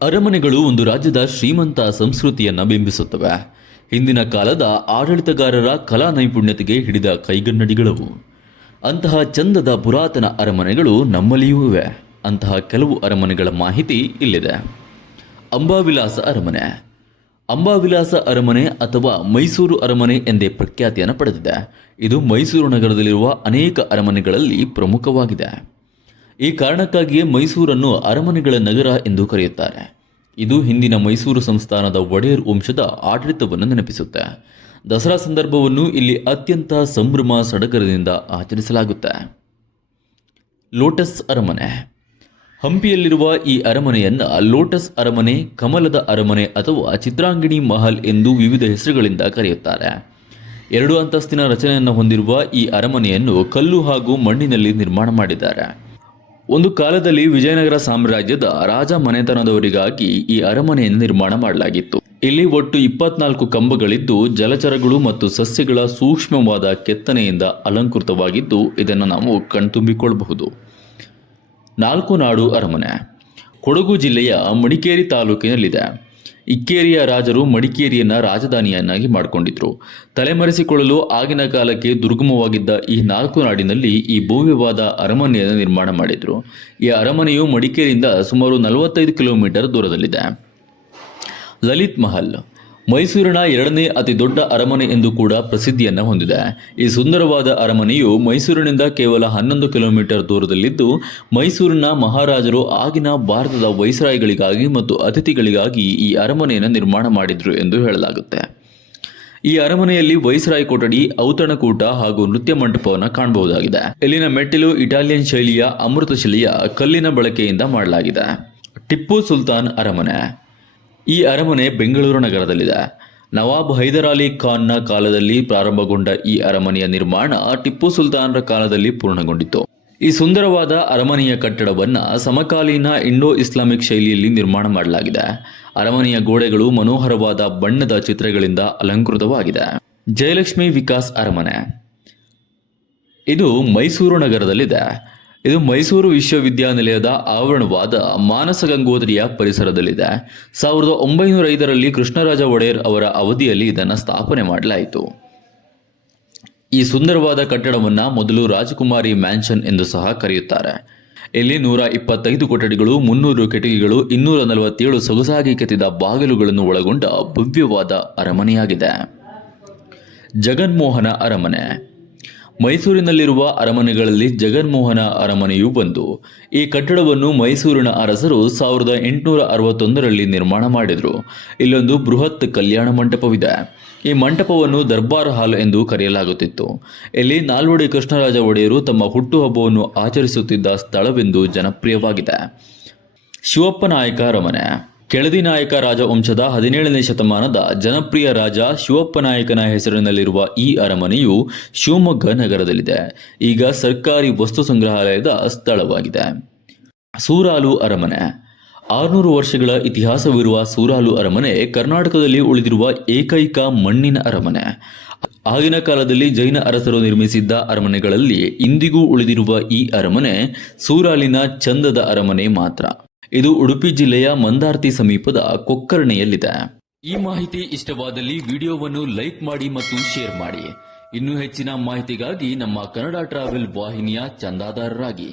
ಅರಮನೆಗಳು ಒಂದು ರಾಜ್ಯದ ಶ್ರೀಮಂತ ಸಂಸ್ಕೃತಿಯನ್ನು ಬಿಂಬಿಸುತ್ತವೆ. ಹಿಂದಿನ ಕಾಲದ ಆಡಳಿತಗಾರರ ಕಲಾ ನೈಪುಣ್ಯತೆಗೆ ಹಿಡಿದ ಕೈಗನ್ನಡಿಗಳವು. ಅಂತಹ ಚಂದದ ಪುರಾತನ ಅರಮನೆಗಳು ನಮ್ಮಲ್ಲಿಯೂ ಇವೆ. ಅಂತಹ ಕೆಲವು ಅರಮನೆಗಳ ಮಾಹಿತಿ ಇಲ್ಲಿದೆ. ಅಂಬಾವಿಲಾಸ ಅರಮನೆ. ಅಂಬಾವಿಲಾಸ ಅರಮನೆ ಅಥವಾ ಮೈಸೂರು ಅರಮನೆ ಎಂದೇ ಪ್ರಖ್ಯಾತಿಯನ್ನು ಪಡೆದಿದೆ. ಇದು ಮೈಸೂರು ನಗರದಲ್ಲಿರುವ ಅನೇಕ ಅರಮನೆಗಳಲ್ಲಿ ಪ್ರಮುಖವಾಗಿದೆ. ಈ ಕಾರಣಕ್ಕಾಗಿಯೇ ಮೈಸೂರನ್ನು ಅರಮನೆಗಳ ನಗರ ಎಂದು ಕರೆಯುತ್ತಾರೆ. ಇದು ಹಿಂದಿನ ಮೈಸೂರು ಸಂಸ್ಥಾನದ ಒಡೆಯರ್ ವಂಶದ ಆಡಳಿತವನ್ನು ನೆನಪಿಸುತ್ತೆ. ದಸರಾ ಸಂದರ್ಭವನ್ನು ಇಲ್ಲಿ ಅತ್ಯಂತ ಸಂಭ್ರಮ ಸಡಗರದಿಂದ ಆಚರಿಸಲಾಗುತ್ತೆ. ಲೋಟಸ್ ಅರಮನೆ. ಹಂಪಿಯಲ್ಲಿರುವ ಈ ಅರಮನೆಯನ್ನು ಲೋಟಸ್ ಅರಮನೆ, ಕಮಲದ ಅರಮನೆ ಅಥವಾ ಚಿತ್ರಾಂಗಿಣಿ ಮಹಲ್ ಎಂದು ವಿವಿಧ ಹೆಸರುಗಳಿಂದ ಕರೆಯುತ್ತಾರೆ. 2 ಅಂತಸ್ತಿನ ರಚನೆಯನ್ನು ಹೊಂದಿರುವ ಈ ಅರಮನೆಯನ್ನು ಕಲ್ಲು ಹಾಗೂ ಮಣ್ಣಿನಲ್ಲಿ ನಿರ್ಮಾಣ ಮಾಡಿದ್ದಾರೆ. ಒಂದು ಕಾಲದಲ್ಲಿ ವಿಜಯನಗರ ಸಾಮ್ರಾಜ್ಯದ ರಾಜ ಮನೆತನದವರಿಗಾಗಿ ಈ ಅರಮನೆಯನ್ನು ನಿರ್ಮಾಣ ಮಾಡಲಾಗಿತ್ತು. ಇಲ್ಲಿ ಒಟ್ಟು 24 ಕಂಬಗಳಿದ್ದು ಜಲಚರಗಳು ಮತ್ತು ಸಸ್ಯಗಳ ಸೂಕ್ಷ್ಮವಾದ ಕೆತ್ತನೆಯಿಂದ ಅಲಂಕೃತವಾಗಿದ್ದು ಇದನ್ನು ನಾವು ಕಣ್ತುಂಬಿಕೊಳ್ಳಬಹುದು. 4 ನಾಡು ಅರಮನೆ. ಕೊಡಗು ಜಿಲ್ಲೆಯ ಮಡಿಕೇರಿ ತಾಲೂಕಿನಲ್ಲಿದೆ. ಇಕ್ಕೇರಿಯ ರಾಜರು ಮಡಿಕೇರಿಯನ್ನು ರಾಜಧಾನಿಯನ್ನಾಗಿ ಮಾಡಿಕೊಂಡಿದ್ರು. ತಲೆಮರೆಸಿಕೊಳ್ಳಲು ಆಗಿನ ಕಾಲಕ್ಕೆ ದುರ್ಗಮವಾಗಿದ್ದ ಈ 4 ನಾಡಿನಲ್ಲಿ ಈ ಭವ್ಯವಾದ ಅರಮನೆಯನ್ನು ನಿರ್ಮಾಣ ಮಾಡಿದ್ರು. ಈ ಅರಮನೆಯು ಮಡಿಕೇರಿಯಿಂದ ಸುಮಾರು 45 ಕಿಲೋಮೀಟರ್ ದೂರದಲ್ಲಿದೆ. ಲಲಿತ್ ಮಹಲ್. ಮೈಸೂರಿನ 2ನೇ ಅತಿ ದೊಡ್ಡ ಅರಮನೆ ಎಂದು ಕೂಡ ಪ್ರಸಿದ್ಧಿಯನ್ನು ಹೊಂದಿದೆ. ಈ ಸುಂದರವಾದ ಅರಮನೆಯು ಮೈಸೂರಿನಿಂದ ಕೇವಲ 11 ಕಿಲೋಮೀಟರ್ ದೂರದಲ್ಲಿದ್ದು ಮೈಸೂರಿನ ಮಹಾರಾಜರು ಆಗಿನ ಭಾರತದ ವೈಸ್ರಾಯ್ಗಳಿಗಾಗಿ ಮತ್ತು ಅತಿಥಿಗಳಿಗಾಗಿ ಈ ಅರಮನೆಯನ್ನು ನಿರ್ಮಾಣ ಮಾಡಿದ್ರು ಎಂದು ಹೇಳಲಾಗುತ್ತೆ. ಈ ಅರಮನೆಯಲ್ಲಿ ವೈಸ್ರಾಯ್ ಕೊಠಡಿ, ಔತಣಕೂಟ ಹಾಗೂ ನೃತ್ಯ ಮಂಟಪವನ್ನು ಕಾಣಬಹುದಾಗಿದೆ. ಇಲ್ಲಿನ ಮೆಟ್ಟಿಲು ಇಟಾಲಿಯನ್ ಶೈಲಿಯ ಅಮೃತಶಿಲೆಯ ಕಲ್ಲಿನ ಬಳಕೆಯಿಂದ ಮಾಡಲಾಗಿದೆ. ಟಿಪ್ಪು ಸುಲ್ತಾನ್ ಅರಮನೆ. ಈ ಅರಮನೆ ಬೆಂಗಳೂರು ನಗರದಲ್ಲಿದೆ. ನವಾಬ್ ಹೈದರ್ ಅಲಿ ಖಾನ್ನ ಕಾಲದಲ್ಲಿ ಪ್ರಾರಂಭಗೊಂಡ ಈ ಅರಮನೆಯ ನಿರ್ಮಾಣ ಟಿಪ್ಪು ಸುಲ್ತಾನರ ಕಾಲದಲ್ಲಿ ಪೂರ್ಣಗೊಂಡಿತು. ಈ ಸುಂದರವಾದ ಅರಮನೆಯ ಕಟ್ಟಡವನ್ನು ಸಮಕಾಲೀನ ಇಂಡೋ ಇಸ್ಲಾಮಿಕ್ ಶೈಲಿಯಲ್ಲಿ ನಿರ್ಮಾಣ ಮಾಡಲಾಗಿದೆ. ಅರಮನೆಯ ಗೋಡೆಗಳು ಮನೋಹರವಾದ ಬಣ್ಣದ ಚಿತ್ರಗಳಿಂದ ಅಲಂಕೃತವಾಗಿದೆ. ಜಯಲಕ್ಷ್ಮಿ ವಿಕಾಸ್ ಅರಮನೆ. ಇದು ಮೈಸೂರು ನಗರದಲ್ಲಿದೆ. ಇದು ಮೈಸೂರು ವಿಶ್ವವಿದ್ಯಾನಿಲಯದ ಆವರಣವಾದ ಮಾನಸ ಗಂಗೋತ್ರಿಯ ಪರಿಸರದಲ್ಲಿದೆ. 1905ರಲ್ಲಿ ಕೃಷ್ಣರಾಜ ಒಡೆಯರ್ ಅವರ ಅವಧಿಯಲ್ಲಿ ಇದನ್ನು ಸ್ಥಾಪನೆ ಮಾಡಲಾಯಿತು. ಈ ಸುಂದರವಾದ ಕಟ್ಟಡವನ್ನು ಮೊದಲು ರಾಜಕುಮಾರಿ ಮ್ಯಾನ್ಷನ್ ಎಂದು ಸಹ ಕರೆಯುತ್ತಾರೆ. ಇಲ್ಲಿ 125 ಕೊಠಡಿಗಳು, 300 ಕಿಟಕಿಗಳು, 247 ಸೊಗಸಾಗಿ ಕೆತ್ತಿದ ಬಾಗಿಲುಗಳನ್ನು ಒಳಗೊಂಡ ಭವ್ಯವಾದ ಅರಮನೆಯಾಗಿದೆ. ಜಗನ್ಮೋಹನ ಅರಮನೆ. ಮೈಸೂರಿನಲ್ಲಿರುವ ಅರಮನೆಗಳಲ್ಲಿ ಜಗನ್ಮೋಹನ ಅರಮನೆಯು ಒಂದು. ಈ ಕಟ್ಟಡವನ್ನು ಮೈಸೂರಿನ ಅರಸರು 1861ರಲ್ಲಿ ನಿರ್ಮಾಣ ಮಾಡಿದರು. ಇಲ್ಲೊಂದು ಬೃಹತ್ ಕಲ್ಯಾಣ ಮಂಟಪವಿದೆ. ಈ ಮಂಟಪವನ್ನು ದರ್ಬಾರ್ ಹಾಲ್ ಎಂದು ಕರೆಯಲಾಗುತ್ತಿತ್ತು. ಇಲ್ಲಿ ನಾಲ್ವಡಿ ಕೃಷ್ಣರಾಜ ಒಡೆಯರು ತಮ್ಮ ಹುಟ್ಟುಹಬ್ಬವನ್ನು ಆಚರಿಸುತ್ತಿದ್ದ ಸ್ಥಳವೆಂದು ಜನಪ್ರಿಯವಾಗಿದೆ. ಶಿವಪ್ಪ ನಾಯಕ ಅರಮನೆ. ಕೆಳದಿ ನಾಯಕ ರಾಜವಂಶದ 17ನೇ ಶತಮಾನದ ಜನಪ್ರಿಯ ರಾಜ ಶಿವಪ್ಪ ನಾಯಕನ ಹೆಸರಿನಲ್ಲಿರುವ ಈ ಅರಮನೆಯು ಶಿವಮೊಗ್ಗ ನಗರದಲ್ಲಿದೆ. ಈಗ ಸರ್ಕಾರಿ ವಸ್ತು ಸಂಗ್ರಹಾಲಯದ ಸ್ಥಳವಾಗಿದೆ. ಸೂರಾಲು ಅರಮನೆ. 600 ವರ್ಷಗಳ ಇತಿಹಾಸವಿರುವ ಸೂರಾಲು ಅರಮನೆ ಕರ್ನಾಟಕದಲ್ಲಿ ಉಳಿದಿರುವ ಏಕೈಕ ಮಣ್ಣಿನ ಅರಮನೆ. ಆಗಿನ ಕಾಲದಲ್ಲಿ ಜೈನ ಅರಸರು ನಿರ್ಮಿಸಿದ್ದ ಅರಮನೆಗಳಲ್ಲಿ ಇಂದಿಗೂ ಉಳಿದಿರುವ ಈ ಅರಮನೆ ಸೂರಾಲಿನ ಚಂದದ ಅರಮನೆ ಮಾತ್ರ. ಇದು ಉಡುಪಿ ಜಿಲ್ಲೆಯ ಮಂದಾರ್ತಿ ಸಮೀಪದ ಕೊಕ್ಕರ್ಣೆಯಲ್ಲಿದೆ. ಈ ಮಾಹಿತಿ ಇಷ್ಟವಾದಲ್ಲಿ ವಿಡಿಯೋವನ್ನು ಲೈಕ್ ಮಾಡಿ ಮತ್ತು ಶೇರ್ ಮಾಡಿ. ಇನ್ನೂ ಹೆಚ್ಚಿನ ಮಾಹಿತಿಗಾಗಿ ನಮ್ಮ ಕನ್ನಡ ಟ್ರಾವೆಲ್ ವಾಹಿನಿಯ ಚಂದಾದಾರರಾಗಿ.